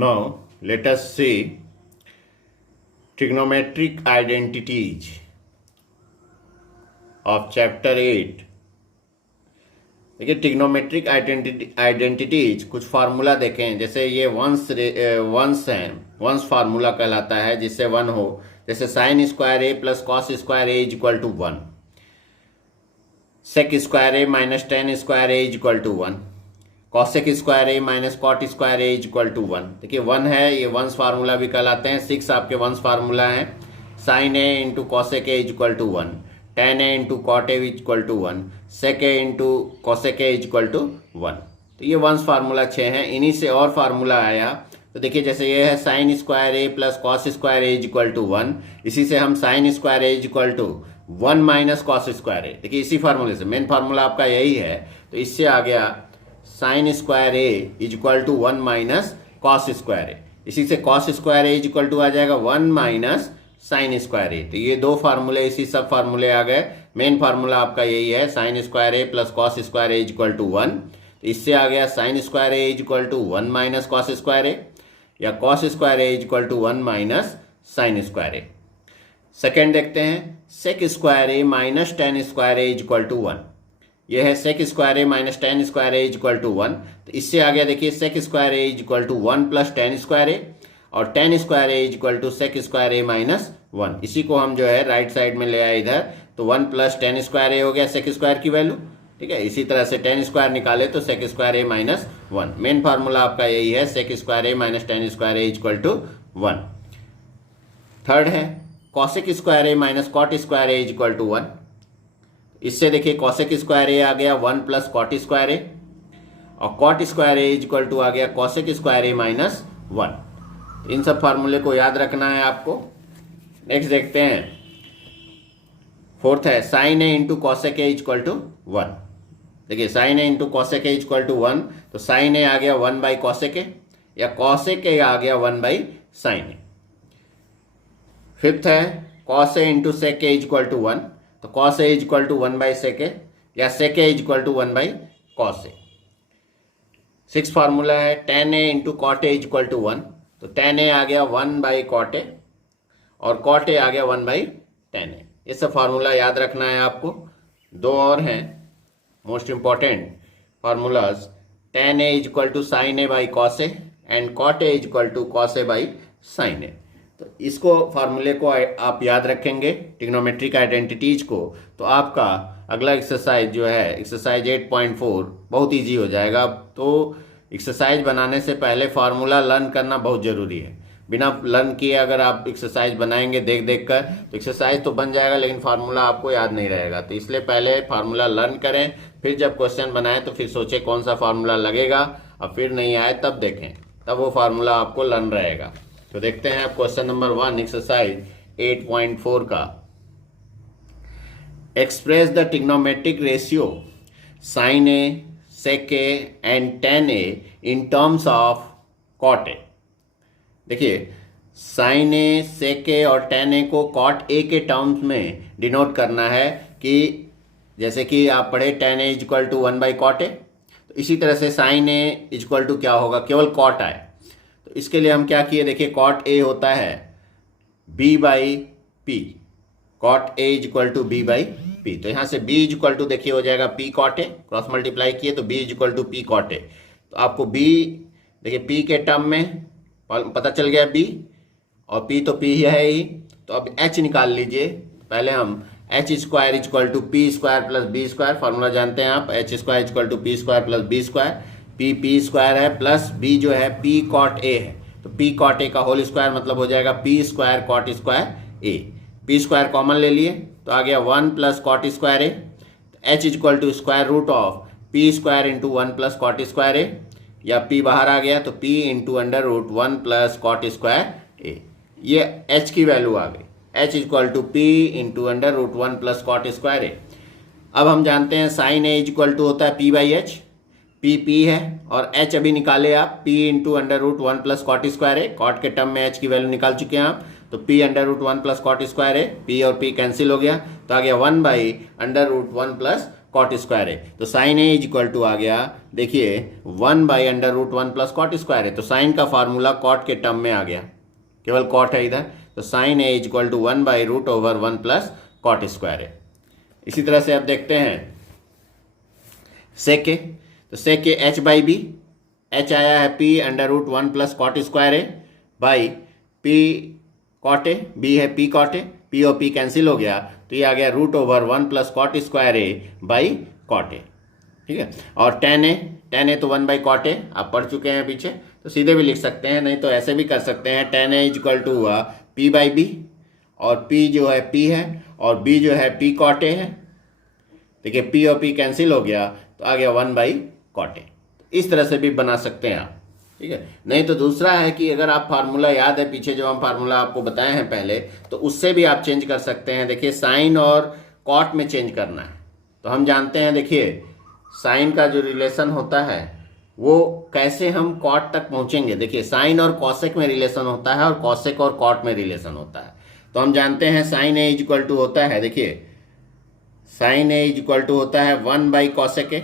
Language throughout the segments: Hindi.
Now, let us see trigonometric identities of chapter 8. देखिए ट्रिग्नोमेट्रिक आइडेंटिटीज कुछ फार्मूला देखें, जैसे ये वंश हैं, वंश फार्मूला कहलाता है जिससे वन हो, जैसे sine square A plus cos square A is equal to 1, sec square A minus tan square A is equal to 1, cosec square A minus cot square A is equal to 1। देखिए 1 है, ये वंश फार्मूला भी कहलाते हैं। 6 आपके वंश फार्मूला हैं, sine A into cosec A is equal to 1, tan A into cot A is equal to 1, sec A into cosec A is equal to 1। तो ये वंश फार्मूला 6 हैं। इन्हीं से और फार्मूला आया, तो देखिए जैसे ये है sine square A plus cos square A is equal to 1, इसी से हम sine square A is equal to 1 minus cos square A. देखिए इसी फार्मूले से, मेन फार्मूला आपका यही है, तो इससे आ गया sine square A is equal to 1 minus cos square A. इसी से cos square A is equal to आ जाएगा 1 माइनस साइन स्क्वायर ए। तो ये दो फार्मूले, इसी सब फार्मूले आ गए। मेन फार्मूला आपका यही है, sine square A plus cos square A is equal to 1। तो इससे आ गया sine square A is equal to 1 minus cos square A, या cos square A is equal to 1 minus sine square A. Second देखते हैं, sec square A minus tan square A is equal to 1। यह है sec square A minus tan square A is equal to 1। तो इससे आ गया देखिए sec square A is equal to 1 plus tan square A, और tan square A is equal to sec square A minus 1। इसी को हम जो है राइट साइड में ले आए इधर, तो 1 प्लस टेन स्क्वायर ए हो गया सेक स्क्वायर की वैल्यू, ठीक है। इसी तरह से टेन स्क्वायर निकाले तो sec square A minus 1। Main formula आपका यही है, sec square A minus tan square A is equal to 1। Third है cosec square A minus cot square A is equal to 1। इससे देखिए कॉसेक स्क्वायर ए आ गया 1 प्लस कॉट स्क्वायर ए, और cot square A is equal to आ गया कॉसेक स्क्वायर ए माइनस 1। इन सब फार्मूले को याद रखना है आपको। नेक्स्ट देखते हैं, फोर्थ है sine A into cosec A is equal to 1। देखिए sine A into cosec A is equal to 1, तो साइन ए आ गया 1 बाई कॉसेक ए, या कॉसेक ए आ गया 1 बाई साइन ए। फिफ्थ है cos A into sec A is equal to 1, तो cos A is equal to 1 by sec A, या sec A is equal to 1 by cos A. Six formula है tan A into cot A is equal to 1, तो टेन ए आ गया 1 बाई कॉट ए, और कॉट ए आ गया 1 बाई टेन ए। ये सब फार्मूला याद रखना है आपको। दो और हैं most important formulas, tan A is equal to sine A by cos A, and cot A is equal to cos A by sine A. तो इसको फार्मूले को आप याद रखेंगे, ट्रिग्नोमेट्रिक आइडेंटिटीज को, तो आपका अगला एक्सरसाइज जो है एक्सरसाइज 8.4 बहुत ईजी हो जाएगा। तो एक्सरसाइज बनाने से पहले फार्मूला लर्न करना बहुत ज़रूरी है। बिना लर्न किए अगर आप एक्सरसाइज बनाएंगे देख देख कर, तो एक्सरसाइज तो बन जाएगा लेकिन फार्मूला आपको याद नहीं रहेगा। तो इसलिए पहले फार्मूला लर्न करें, फिर जब क्वेश्चन बनाएं तो फिर सोचें कौन सा फार्मूला लगेगा, और फिर नहीं आए तब देखें, तब वो फार्मूला आपको लर्न रहेगा। तो देखते हैं अब क्वेश्चन नंबर 1 एक्सरसाइज 8.4 का। Express the trigonometric ratio sine A, sec A and tan A in terms of cot A. देखिए साइन ए, सेक ए और टेन ए को कॉट ए के टर्म्स में डिनोट करना है, कि जैसे कि आप पढ़े tan A is equal to 1 by cot A, तो इसी तरह से sine A is equal to क्या होगा, केवल कॉट आए। तो इसके लिए हम क्या किए, देखिए कॉट ए होता है B by P, cot A is equal to B by P. तो यहाँ से बी इज इक्वल टू देखिए हो जाएगा P cot A, cross multiply किए तो B is equal to P cot A. तो आपको बी देखिए पी के टर्म में पता चल गया बी, और पी तो पी ही है ही। तो अब एच निकाल लीजिए। पहले हम H square is equal to P square plus B square, formula जानते हैं आप, H square is equal to P square plus B square. P square है प्लस बी जो है पी कॉट ए है, तो पी कॉट ए का होल स्क्वायर मतलब हो जाएगा P square cot square A. P square common ले लिए तो आ गया 1 plus cot square A. H is equal to square root of P square into 1 plus cot square A, या पी बाहर आ गया तो P into under root 1 plus cot square A. ये एच की वैल्यू आ गई, H is equal to P into under root 1 plus cot square ए। अब हम जानते हैं sine A is equal to होता है पी बाई एच, पी है, और एच अभी निकाले आप P into under root 1 plus cot square A. Cot के टर्म में एच की वैल्यू निकाल चुके हैं आप, तो P under root 1 plus cot square A, P और पी कैंसिल हो गया, तो आ गया 1 by under root 1 plus cot square A. तो sine A is equal to आ गया, देखिए 1/√1 प्लस कॉट स्क्वायर ए। तो साइन का फार्मूला कॉट के टर्म में आ गया, केवल कॉट है इधर। तो sine A is equal to 1/√1 plus cot square A. इसी तरह से अब देखते हैं सेक ए। तो sec A H by B, H आया है p√1 plus cot square A by p cot A, B है p कॉट ए, p और p कैंसिल हो गया तो ये आ गया √1 plus cot square A by cot A. ठीक है, और tan ए तो 1/कॉट ए आप पढ़ चुके हैं पीछे, तो सीधे भी लिख सकते हैं, नहीं तो ऐसे भी कर सकते हैं। tan A is equal to हुआ p/b, और p जो है p है और b जो है p कॉट ए है। देखिए p और p कैंसिल हो गया तो आ गया 1/कॉट ए। इस तरह से भी बना सकते हैं आप। ठीक है, नहीं तो दूसरा है कि अगर आप फार्मूला याद है पीछे जो हम फार्मूला आपको बताए हैं पहले, तो उससे भी आप चेंज कर सकते हैं। देखिए साइन और कॉट में चेंज करना है तो हम जानते हैं, देखिए साइन का जो रिलेशन होता है वो कैसे हम कॉट तक पहुंचेंगे। देखिए साइन और कॉसेक में रिलेशन होता है और कॉसेक और कॉट में रिलेशन होता है। तो हम जानते हैं sine A is equal to होता है, देखिए sine A is equal to होता है 1/कॉसेक ए,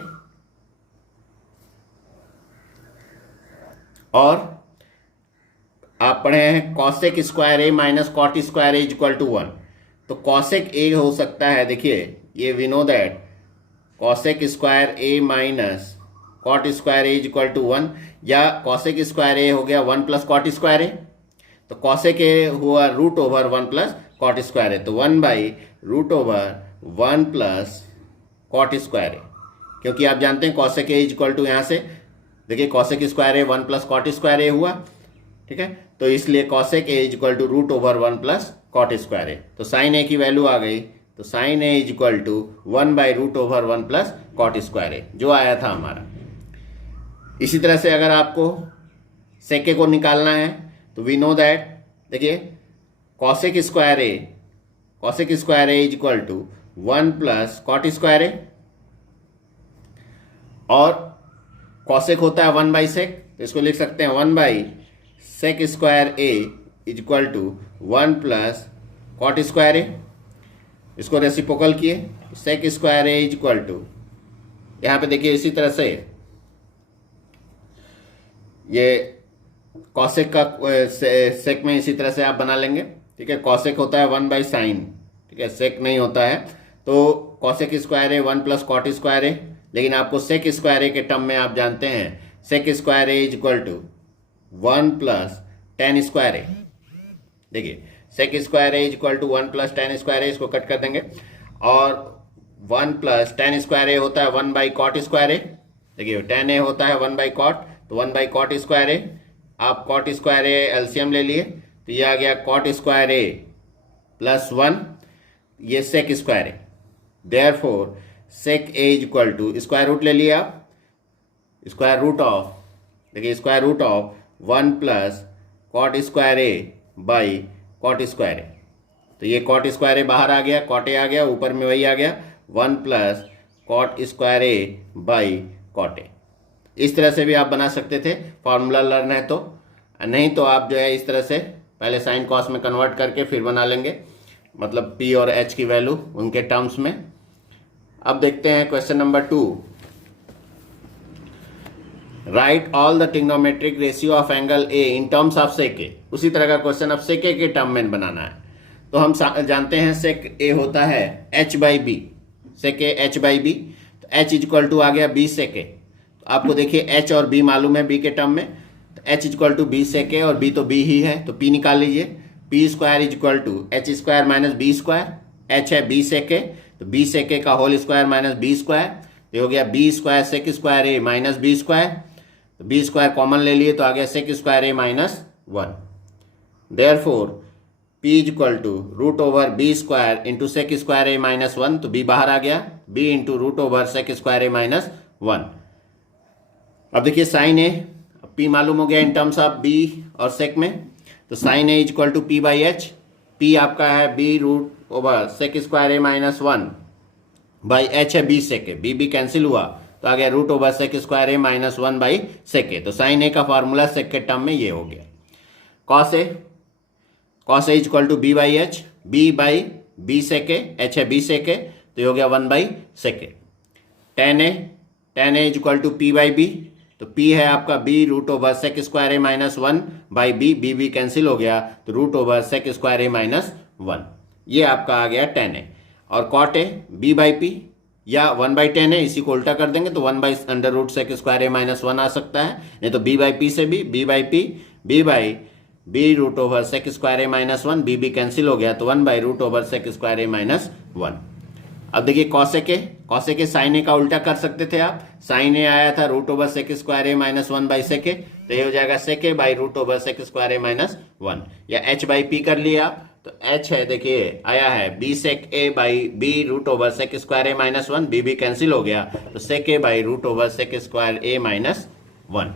और आप पढ़े हैं cosec square A minus cot square A is equal to 1। तो कॉसेक ए हो सकता है, देखिए ये we know that cosec square A minus cot square A is equal to 1, या कॉसेक स्क्वायर ए हो गया 1 प्लस कॉट स्क्वायर ए। तो कॉसेक ए हुआ √1 प्लस कॉट स्क्वायर ए, तो 1/√1 प्लस कॉट स्क्वायर ए, क्योंकि आप जानते हैं cosec A is equal to यहाँ से देखिए cosec square A 1 plus cot square A हुआ। ठीक है, तो इसलिए cosec A is equal to √1 plus cot square A. तो साइन ए की वैल्यू आ गई, तो sine A is equal to 1/√1 plus cot square A जो आया था हमारा। इसी तरह से अगर आपको सेक ए को निकालना है तो वी नो दैट, देखिए cosec square A is equal to 1 plus cot square A, और कॉसेक होता है 1/सेक, तो इसको लिख सकते हैं 1/सेक square A is equal to 1 plus cot square A. इसको रेसिप्रोकल किए, sec square A is equal to, यहाँ पे देखिए इसी तरह से ये कॉसेक का सेक में इसी तरह से आप बना लेंगे। ठीक है, कॉसेक होता है 1/साइन, ठीक है, सेक नहीं होता है। तो cosec square A 1 plus cot square ए, लेकिन आपको सेक स्क्वायर ए के टर्म में आप जानते हैं sec square A is equal to 1 plus tan square A. देखिए sec square A is equal to 1 plus tan square A, इसको कट कर देंगे, और 1 प्लस tan स्क्वायर ए होता है 1/कॉट स्क्वायर ए। देखिए tan ए होता है 1/कॉट, तो 1/कॉट स्क्वायर ए, आप कॉट स्क्वायर ए एलसीएम ले लिए तो ये आ गया कॉट स्क्वायर ए प्लस 1, ये sec square A. Therefore sec A is equal to, square root ले लिया आप, स्क्वायर रूट ऑफ, देखिए square root of 1 plus cot square A by cot square A. तो ये कॉट स्क्वायर ए बाहर आ गया, कॉट ए आ गया, ऊपर में वही आ गया 1 plus cot square A by cot A. इस तरह से भी आप बना सकते थे, फार्मूला लर्न है तो, नहीं तो आप जो है इस तरह से पहले साइन कॉस में कन्वर्ट करके फिर बना लेंगे, मतलब p और h की वैल्यू उनके टर्म्स में। अब देखते हैं question number 2, write all the trigonometric ratio of angle A in terms of sec A. उसी तरह का क्वेश्चन अब सेक ए के टर्म में बनाना है। तो हम जानते हैं सेक ए होता है h/b, सेक ए h/b, तो h इज इक्वल टू आ गया b सेक ए। तो आपको देखिए h और b मालूम है b के टर्म में, तो h is equal to b sec A, और b तो b ही है तो p निकाल लीजिए। p square is equal to h square minus b square, h है b सेक ए, तो b सेक ए का whole square minus b square, तो हो गया b square sec square A minus b square, तो b स्क्वायर कॉमन ले लिए तो आ गया सेक square A minus 1। Therefore p is equal to √b square into sec square A minus 1, तो b बाहर आ गया, b into √sec square A minus 1। अब देखिए साइन ए, p मालूम हो गया इन टर्म्स ऑफ b और सेक में, तो sine A is equal to p/h, p आपका है b√सेक square A minus 1 by h है b sec A, b cancel हुआ तो आ गया √सेक square A minus 1 by sec A. तो साइन ए का फार्मूला सेक के टर्म में ये हो गया। Cos A is equal to b/h, b by b sec A, h है b सेक ए, तो ये हो गया 1/सेक ए। Tan A is equal to P by B. तो p है आपका b root over sec square A minus one by B cancel हो गया, तो root over sec square A minus one, ये आपका आ गया टेन ए। और cot A b by P या वन बाई टेन है, इसी को उल्टा कर देंगे तो one by under root sec square A minus one आ सकता है, नहीं तो b बाई पी से b by P b by b root over sec square A minus one, B cancel हो गया तो one by root over sec square A minus one. अब देखिए कॉसेक ए साइन ए का उल्टा कर सकते थे आप, साइन ए आया था root over sec square A minus one by sec A, तो ये हो जाएगा sec A by root over sec square A minus one, या एच बाई पी कर लिया आप, तो एच है देखिए आया है B sec A by B root over sec square A minus one, B cancel हो गया तो sec A by root over sec square A minus one.